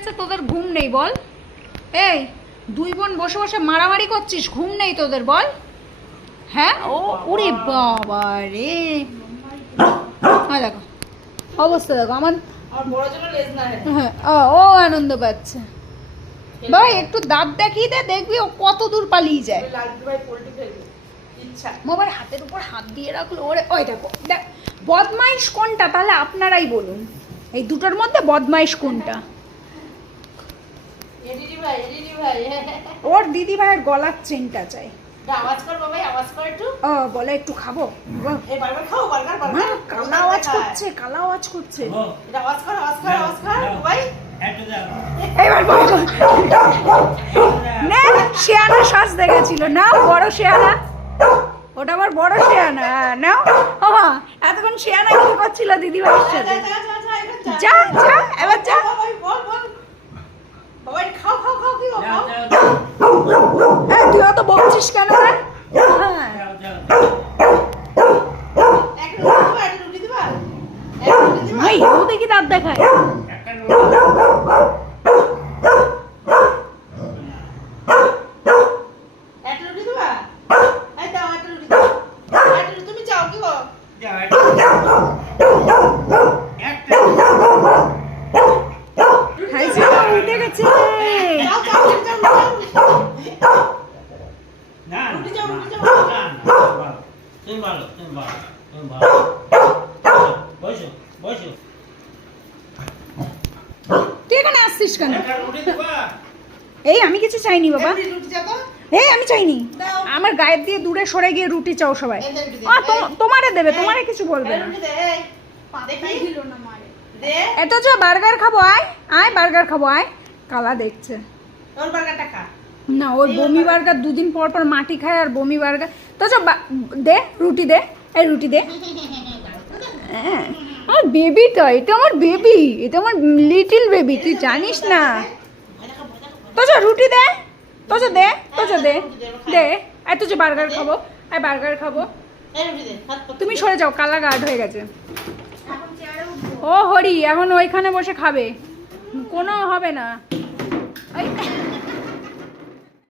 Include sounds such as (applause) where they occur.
গেছে তোদের ঘুম নেই বল। এই দুই বোন বসে বসে মারামারি করছিস ঘুম নেই তোদের বল। হ্যাঁ? ও ওরে বাবা রে। হ্যাঁ দেখো অবস্থা দেখো আমার হ্যাঁ। ও আনন্দ পাচ্ছে। ভাই একটু দাঁত দেখিয়ে দে দেখবি ও কত দূর পালিয়ে যায়। মোবাইল হাতের উপর হাত দিয়ে রাখল ওরে ওই দেখো দেখ বদমাইশ কোনটা তাহলে আপনারাই বলুন। এই দুটোর মধ্যে বদমাইশ কোনটা এডিডি ভাই এডিডি ভাই ওর দিদি ভাইয়ের গলার চেনটা চাই। আওয়াজ কর বাবাই আওয়াজ কর একটু। ও বলে একটু খাব। এই বারবার খাও বার্গার মা, কালা আওয়াজ করছে কালা আওয়াজ করছে। এটা আওয়াজ কর আওয়াজ কর আওয়াজ কর বাবাই। এবার বল। নে শেয়ানা শ্বাস দেখেছিল। না বড় শেয়ানা। ওটা আমার বড় শেয়ানা। হ্যাঁ, নাও। এতক্ষণ শেয়ানা কি করছিল দিদি ভাইয়ের যা সাথে যা যা যা এবার যা যা এবার যা বাবাই বল বল বাবাই খাও খাও খাও কি খাও হ্যাঁ তুই অত বকছিস কেন রে হ্যাঁ একটা রুটি দিবা একটা রুটি দিবা একটা রুটি দিবা ভাই ও দেখি দাঁত দেখায়। একটা রুটি আসছিস কেন? এই আমি কিছু চাইনি বাবা। এই রুটি চাও তো? এই আমি চাইনি। আমার গায়ের দিয়ে দূরে সরে গিয়ে রুটি চাও সবাই। তোমারে দেবে তোমারে কিছু বলবে না। রুটি দে এই। দেখি দে। এত চ বার্গার খাব আয়। আয় বার্গার খাব আয়। কালা দেখছে। তোর বার্গারটা খা। না ওর বমি বার্গার। দুদিন পর পর মাটি খায় আর বমি বার্গার। তো দে রুটি দে। এই রুটি দে। (laughs) হ্যাঁ। আমার বেবি তো এটা আমার বেবি এটা আমার লিটিল বেবি তুই জানিস না। তো চ রুটি দে তো চ দে তো চ দে দে। এই তো চ বার্গার খাব এই বার্গার খাব। তুমি সরে যাও কালা গার্ড হয়ে গেছে। ও হরি এখন ওইখানে বসে খাবে। কোনো হবে না।